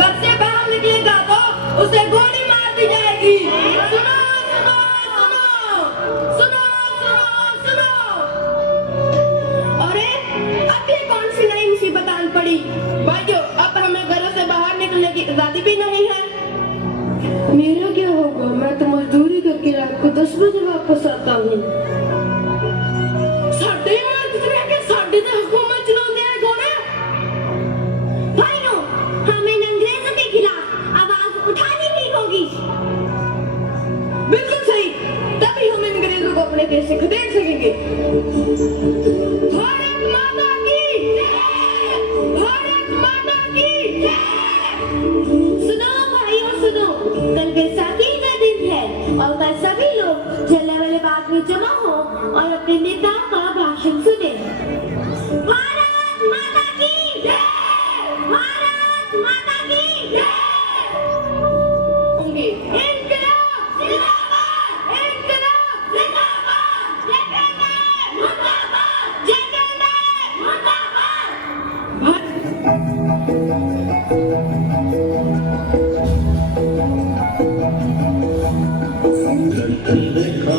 घर से बाहर निकलेगा तो उसे गोली मार दी जाएगी। सुनो सुनो सुनो सुनो सुनो सुनो। अरे अब ये कौन सी नई मुसीबत आन पड़ी? भाइयों, अब हमें घरों से बाहर निकलने की आजादी भी नहीं है। मेरा क्या होगा? मैं तो मजदूरी करके रात को 10 बजे वापस आता हूँ। साडे मजदूरी के साडे ते हुकूमत चलाते हैं कौन है? भाइयों, हमें अंग्रेजों के खिलाफ आवाज उठानी ही होगी। बिल्कुल सही, तभी हम अंग्रेजों को अपने देश से खदेड़ सकेंगे। भारत माता की जय! भारत माता की जय! सुनो भाइयों सुनो, कल बैसाखी का दिन है और कल सभी लोग जलियांवाला बाग में जमा हो और अपने नेताओं का भाषण सुने। भारत माता की जय! भारत माता की जय! होंगे। इनकलाब जिंदाबाद! इनकलाब जिंदाबाद! जय जय मुर्दाबाद! जय जय मुर्दाबाद! लंदन देखा,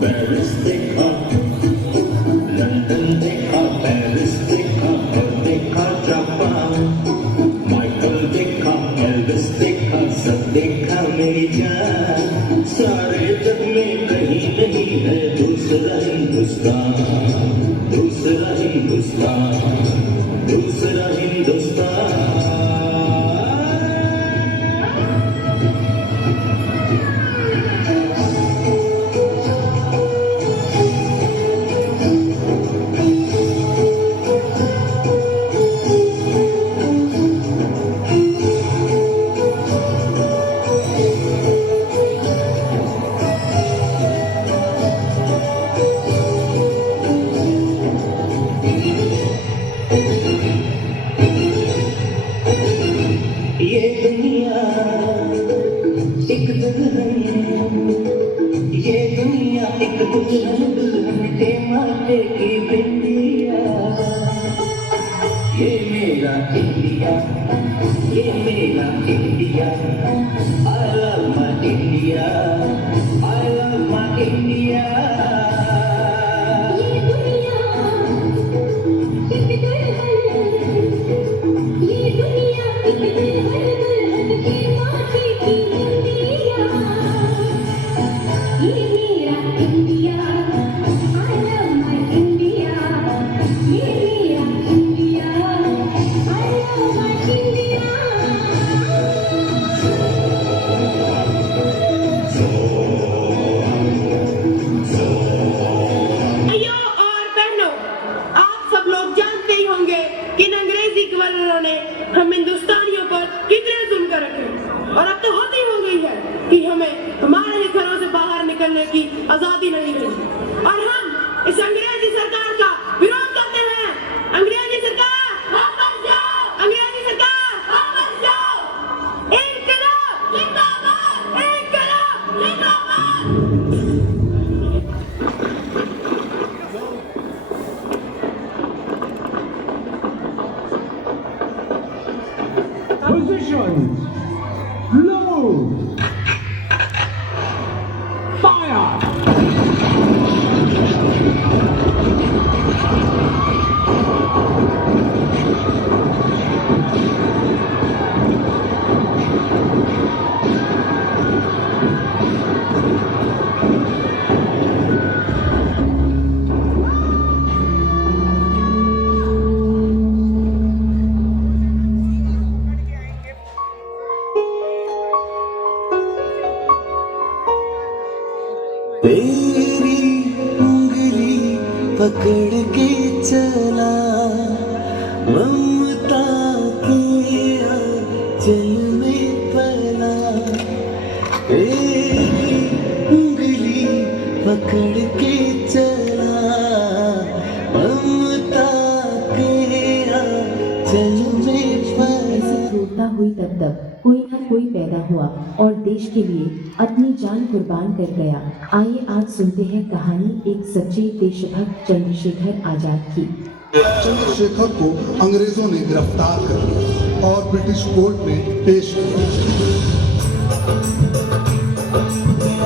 पेरिस देखा, लंदन देखा, पेरिस देखा और देखा जापान। माइकल देखा, एल्विस देखा, सब देखा मेरी जान। सारे जग में कहीं नहीं है दूसरा हिंदुस्तान, दूसरा हिंदुस्तान, दूसरा हिंदुस्तान। ये दुनिया एक दुल्हन, ये दुनिया एक दुल्हन, दुल्हन के माथे की बिंदिया। ये मेरा इंडिया, ये मेरा India. I love my India, I love my India। ये दुनिया एक दुल्हन, ये दुनिया एक दुल्हन, दुल्हन के माथे की बिंदिया। ये मेरा India, I love my India। ये मेरा India, I love my India। भाइयों और बहनों, आप सब लोग जानते ही होंगे कि इन अंग्रेजी गवर्नरों ने हम हिंदुस्तानियों पर कितने जुल्म कर रखे और अब तो हद ही हो गई है कि हमें हमारे ही घरों से बाहर निकलने की आजादी नहीं रही और हम इस अंग्रेजी सरकार का विरोध करते हैं। अंग्रेजी सरकार वापस जाओ, अंग्रेजी सरकार वापस जाओ। इनकलाब जिंदाबाद, इनकलाब जिंदाबाद। Positions. Low. Fire. तेरी उंगली पकड़ के चला, ममता के आंचल में पला। तेरी उंगली पकड़ के चला, ममता के आंचल में पला। रोता हुई तब तक कोई ना कोई पैदा हुआ और देश के लिए अपनी जान कुर्बान कर गया। आइए आज सुनते हैं कहानी एक सच्चे देशभक्त चंद्रशेखर आजाद की। चंद्रशेखर को अंग्रेजों ने गिरफ्तार कर लिया। और ब्रिटिश कोर्ट में पेश किया।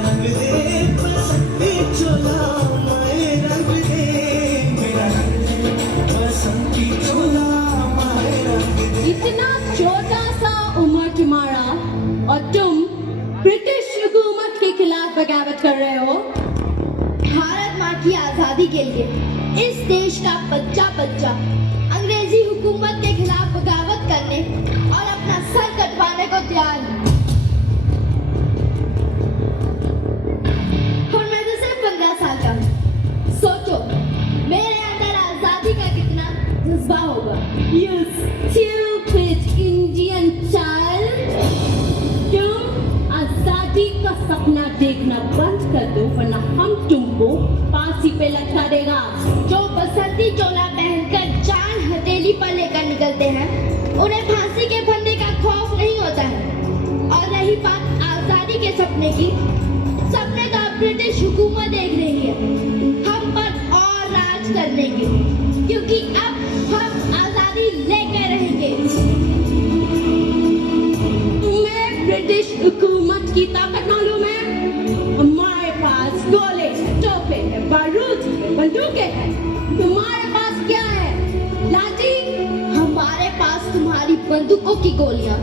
रंग दे बसंती चोला माए रंग दे, मेरा रंग दे बसंती चोला माए रंग दे। इतना छोटा सा उम्र तुम्हारा और तुम ब्रिटिश हुकूमत के खिलाफ बगावत कर रहे हो। भारत माँ की आजादी के लिए इस देश का बच्चा बच्चा अंग्रेजी हुकूमत के खिलाफ बगावत करने और अपना सर कटवाने को तैयार है। और मैं तो सिर्फ 15 साल का हूँ। सोचो मेरे अंदर आजादी का कितना जज्बा होगा। You stupid Indian child! तुम आजादी का सपना देखना बंद कर दो वरना हम तुमको फांसी पे लटका देगा। जो बसंती चोला पहनकर जान हथेली पर लेकर निकलते हैं उन्हें फांसी के फंदे का खौफ नहीं होता है। और रही बात आजादी के सपने की, सपने तो अब ब्रिटिश हुकूमत देख रही है हम पर और राज करने की, क्योंकि अब हम आजादी लेकर रहेंगे। तुम्हें ब्रिटिश हुकूमत की ताकत मालूम है? हमारे पास गोले, तोपे, बारूद, बंदूकें हैं। तुम्हारे पास क्या है? लाठी? हमारे पास तुम्हारी बंदूकों की गोलियां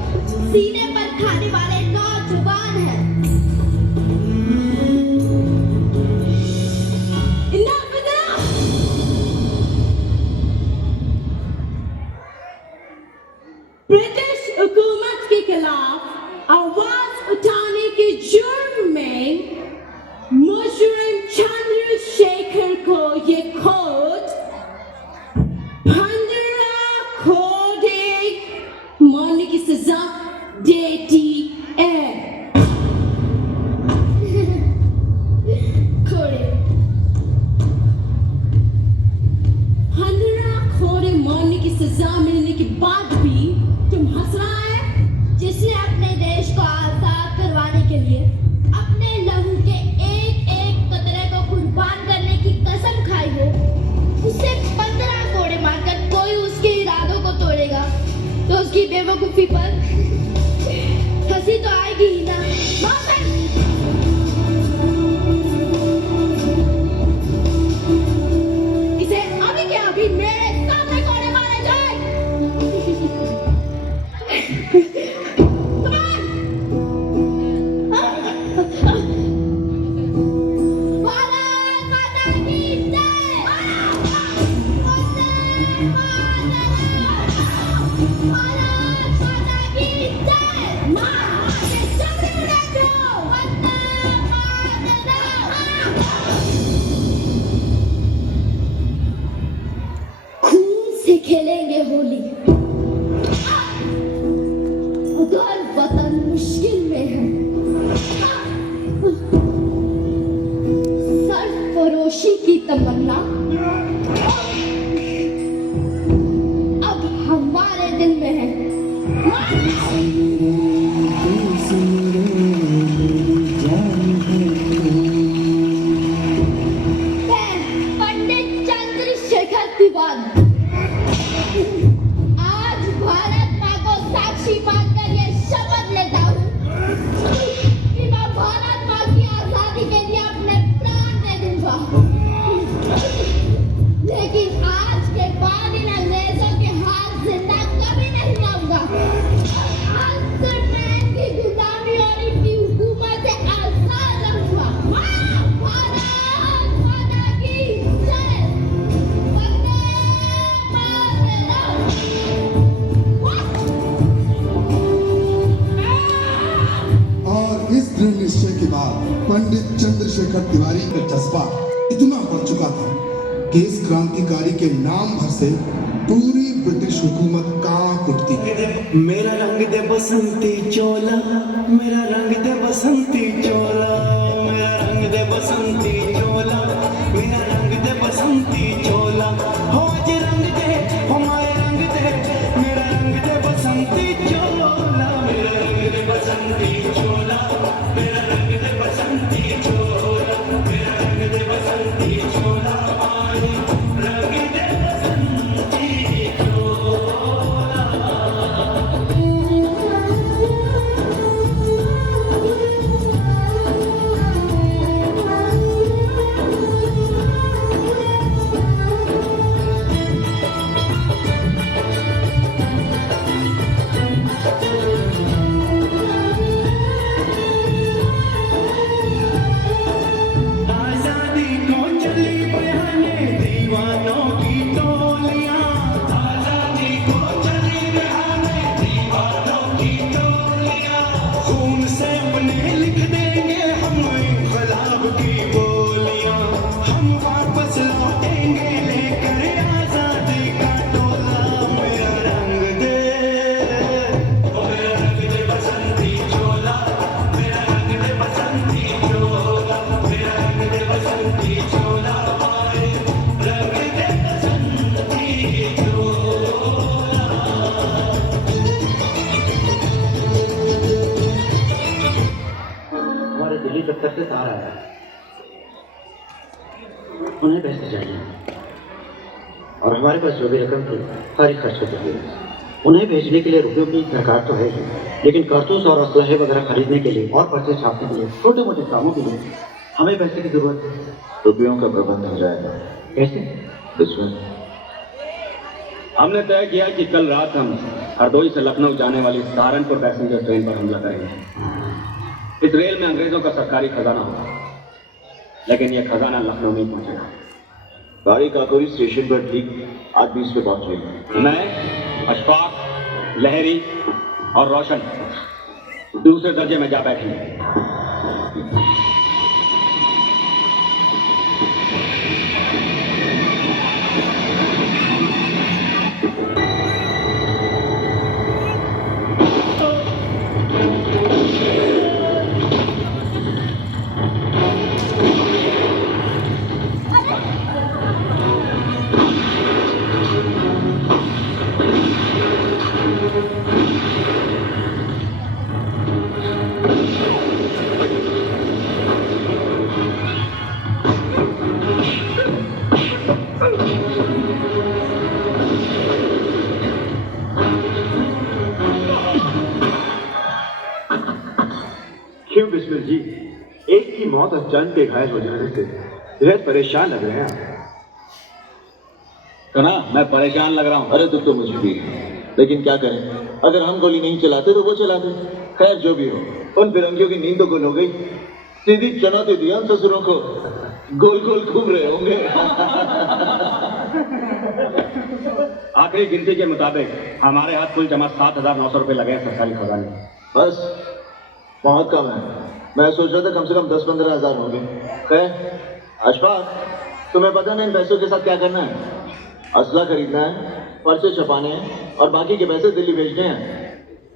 सीने पर खाने वाले नौजवान हैं। Enough, enough! ब्रिटिश हुकूमत के खिलाफ आवाज उठाने के जुर्म में मुजरिम चंद्रशेखर को ये कोर्ट 15 कोड़े मरने की सजा देती है। कोड़े 15 कोड़े मरने की सजा मिलने के बाद भी तुम हंस रहा है? जिसने अपने देश को आजाद करवाने के लिए अपने लहू के एक एक कतरे को कुर्बान करने की कसम खाई हो, उसे 15 कोड़े मारकर कोई उसके इरादों को तोड़ेगा तो उसकी बेवकूफी पर हंसी तो आएगी ही ना। इसे अभी के अभी मेरे सामने कोड़े मारे जाए। खून से खेलेंगे होली अगर वतन मुश्किल में है। सरफरोशी की तमन्ना अब हमारे दिल में है। मैं पंडित चंद्रशेखर तिवारी आज भारत माँ को साक्षी मानकर ये शपथ लेता हूँ कि मैं भारत माँ की आजादी के लिए अपने प्राण दे दूंगा। लेकिन आज के बाद इन अंग्रेजों के हाथ जिंदा कभी नहीं आऊंगा। आज से मैं इनकी गुलामी और इनकी हुकूमत से आजाद रहूंगा। भारत माता की जय। वंदे मातरम। और इस दृढ़ निश्चय के बाद पंडित चंद्रशेखर तिवारी का जज्बा इतना बढ़ चुका था कि इस क्रांतिकारी के नाम भर से पूरी ब्रिटिश हुकूमत कांप उठती है। मेरा रंग दे बसंती चोला, मेरा रंग दे बसंती चोला, मेरा रंग दे बसंती चोला, मेरा रंग दे बसंती चोला। हो आज रंग दे, हमारे रंग दे, मेरा रंग दे बसंती चोला, मेरा रंग दे बसंती चोला, मेरा रंग दे बसंती चोला, मेरा रंग दे बसंती चोला, आज रंग दे बसंती चोला। दफ्तर से तार आया है। उन्हें पैसे चाहिए और हमारे पास जो भी रकम थी सारी खर्च हो चुकी है। उन्हें भेजने के लिए रुपयों की दरकार तो है ही, लेकिन कारतूस और असलहे वगैरह खरीदने के लिए और पर्चे छापने के लिए छोटे मोटे कामों के लिए हमें पैसे की जरूरत है। रुपयों का प्रबंध हो जाएगा। कैसे? बिस्मिल। हमने तय किया कि कल रात हम हरदोई से लखनऊ जाने वाली सहारनपुर पैसेंजर ट्रेन पर हमला करेंगे। इस रेल में अंग्रेजों का सरकारी खजाना होगा, लेकिन यह खजाना लखनऊ नहीं पहुंचेगा। गाड़ी का कोई स्टेशन पर ठीक 8:20 पे पहुंचेगी। मैं, अशफाक, लहरी और रोशन दूसरे दर्जे में जा बैठेंगे। क्यों बिस्मिल जी, एक की मौत अचानक के घायल हो जाने से बेहद परेशान लग रहे हैं आप। सुना, मैं परेशान लग रहा हूँ। अरे दुख तो मुझे भी, लेकिन क्या करें, अगर हम गोली नहीं चलाते तो वो चलाते। खैर जो भी हो, उन फिरंगियों की नींद तो गुल हो गई। सीधी चुनौती दी हम ससुरों को, गोल गोल घूम रहे होंगे। आखिरी गिनती के मुताबिक हमारे हाथ कुल जमा 7,900 रुपए लगे हैं सरकारी खजाने। बस बहुत कम है, मैं सोच रहा था कम से कम 10-15 हज़ार होंगे। खैर अशफाक, तुम्हें पता नहीं इन पैसों के साथ क्या करना है? असला खरीदना है, पर्चे छपाने हैं और बाकी के पैसे दिल्ली भेजने हैं।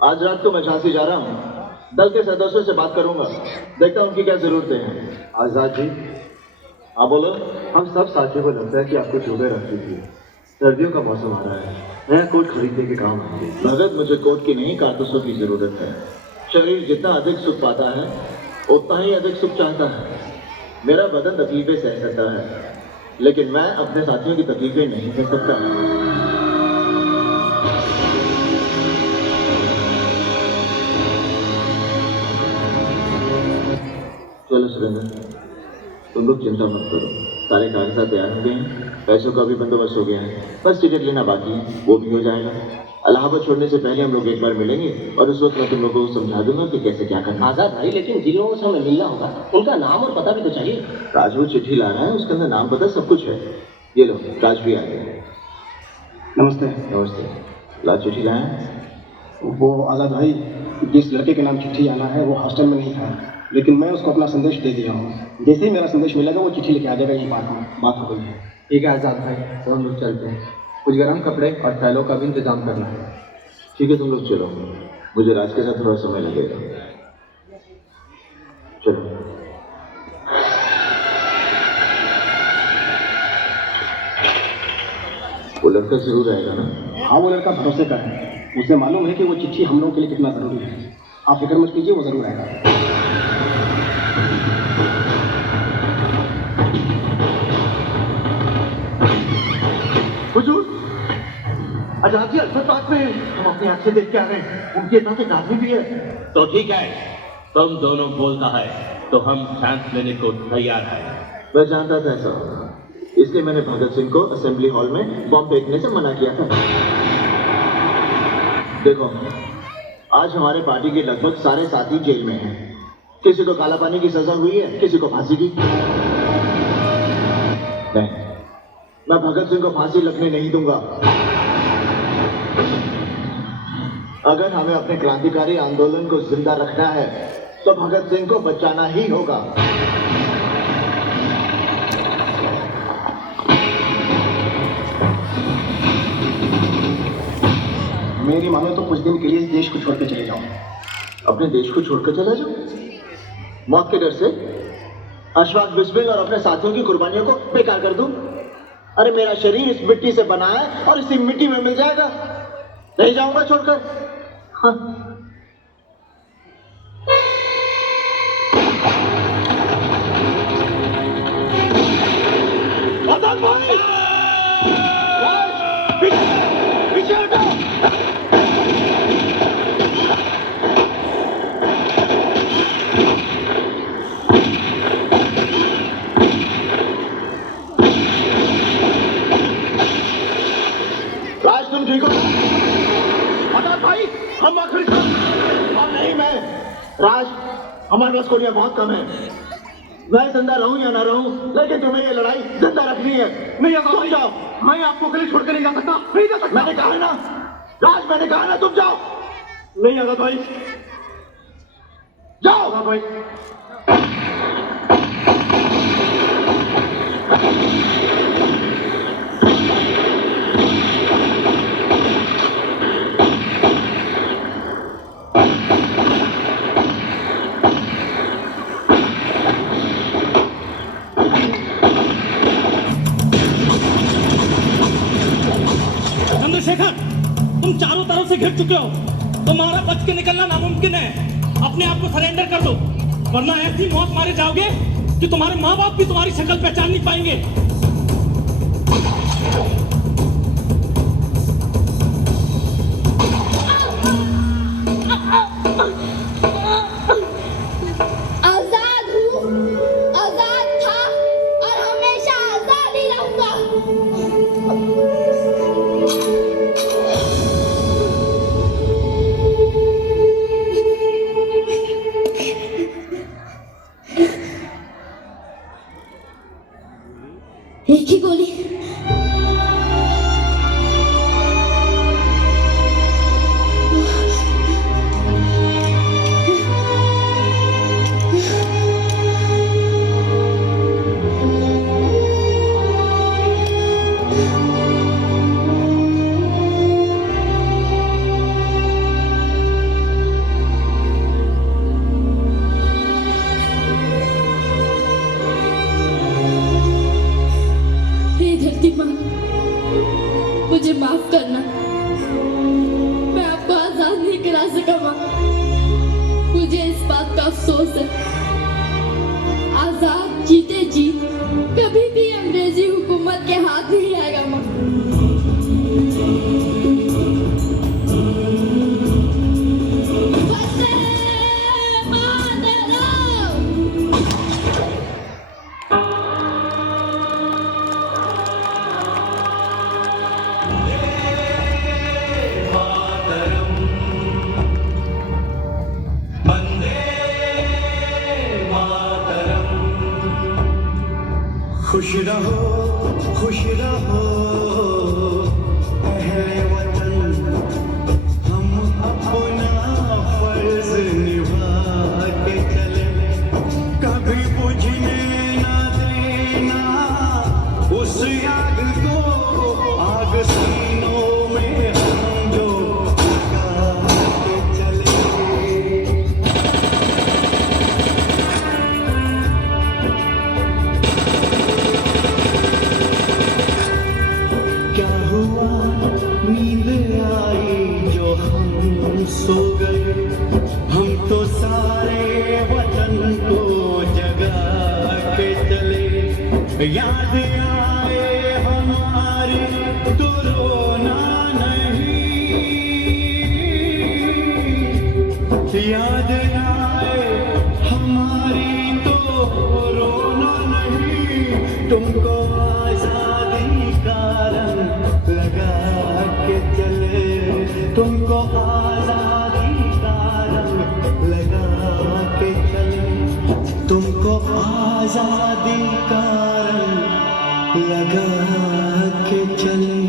आज रात को मैं झांसी जा रहा हूँ, दल के सदस्यों से बात करूंगा, देखता हूँ उनकी क्या जरूरतें हैं। आजाद जी, हाँ बोलो। हम सब साथियों को लगता है कि आपको चोटें रखती थी। सर्दियों का मौसम आ रहा है, नया कोट खरीदने के काम आएंगे। भगत, मुझे कोट की नहीं कारतूसों की जरूरत है। शरीर जितना अधिक सुख पाता है उतना ही अधिक सुख चाहता है। मेरा बदन तकलीफें सह सकता है, लेकिन मैं अपने साथियों की तकलीफें नहीं सह सकता। चलो सुरेंद्र, तुम लोग चिंता मत करो, सारे कागजात तैयार हो गए हैं, पैसों का भी बंदोबस्त हो गया है, बस टिकट लेना बाकी है, वो भी हो जाएगा। इलाहाबाद छोड़ने से पहले हम लोग एक बार मिलेंगे और उस वक्त मैं तुम लोगों को समझा दूंगा कि कैसे क्या करना। आजाद भाई, लेकिन जिन लोगों से हमें मिलना होगा उनका नाम और पता भी तो चाहिए। राजू चिट्ठी ला रहा है, उसके अंदर नाम पता सब कुछ है। ये लो, राज भी आ गए। नमस्ते। नमस्ते। ला चिट्ठी लाए? वो आजाद भाई, जिस लड़के के नाम चिट्ठी आना है वो हॉस्टल में नहीं था, लेकिन मैं उसको अपना संदेश दे दिया हूँ। जैसे ही मेरा संदेश मिलेगा वो चिट्ठी लेके आ जाएगा। यही बात हो गई है। ठीक है आजाद भाई, तो हम लोग चलते हैं। कुछ गर्म कपड़े और थैलों का भी इंतजाम करना है। ठीक है, तुम लोग चलो, मुझे राज के साथ थोड़ा समय लगेगा। चलो। वो लड़का जरूर आएगा ना? हाँ, वो लड़का भरोसे का है, उसे मालूम है कि वो चिट्ठी हम लोगों के लिए कितना जरूरी है। आप फिक्र मत कीजिए, वो जरूर आएगा। हुजूर, आजादी अस्पताल में हम अपनी आंख से देख के आ रहे हैं, उनके साथ एक आदमी भी है। तो ठीक है, तुम दोनों बोलता है तो हम चांस लेने को तैयार हैं। मैं जानता था ऐसा होगा, इसलिए मैंने भगत सिंह को असेंबली हॉल में बॉम्ब फेंकने से मना किया था। देखो, आज हमारे पार्टी के लगभग सारे साथी जेल में हैं। किसी को काला पानी की सजा हुई है, किसी को फांसी की। नहीं, मैं भगत सिंह को फांसी लगने नहीं दूंगा। अगर हमें अपने क्रांतिकारी आंदोलन को जिंदा रखना है तो भगत सिंह को बचाना ही होगा। मेरी मानो तो कुछ दिन के लिए इस देश को छोड़ के चले जाओ। अपने देश को छोड़कर चला जाओ? मौत के डर से? अशफाक बिस्मिल और अपने साथियों की कुर्बानियों को बेकार कर दूं? अरे मेरा शरीर इस मिट्टी से बना है और इसी मिट्टी में मिल जाएगा, नहीं जाऊंगा छोड़कर। हाँ। हम आखिरी और नहीं मैं राज, हमारे पास गोलियां बहुत कम है। मैं जिंदा रहूं या ना रहूं, लेकिन तुम्हें ये लड़ाई जिंदा रखनी है। नहीं तुम जाओ, मैं आपको अकेले छोड़ कर नहीं जा सकता, नहीं जा सकता। मैंने कहा है ना राज, मैंने कहा ना तुम जाओ। नहीं आजाद भाई, जाओ आजाद भाई। चंद्रशेखर, तुम चारों तरफ से घिर चुके हो, तुम्हारा बच के निकलना नामुमकिन है। अपने आप को सरेंडर कर दो, वरना ऐसी मौत मारे जाओगे कि तुम्हारे माँ बाप भी तुम्हारी शक्ल पहचान नहीं पाएंगे। आजाद हूँ, आजाद था और हमेशा आजाद ही रहूंगा। एक ही गोली, मुझे माफ करना, मैं आपको आजाद नहीं करा सका माँ। मुझे इस बात का अफसोस है। आजाद जीते जी कभी भी अंग्रेजी हुकूमत के हाथ नहीं आएगा माँ। खुश रहो अहले वतन, हम अपना फर्ज निभा के चले, कभी बुझने ना देना उस आग को, आग सीनों में हम जो लगा के चले। क्या हुआ नींद आई जो हम सो गए, हम तो सारे वतन को जगा के चले। याद आए हमारे तो रोना नहीं, याद आए हमारी तो रोना नहीं। तुमको आजादी का रंग लगा के चले, तुमको आजादी का रंग लगा के चले, तुमको आजादी का रंग लगा के चले।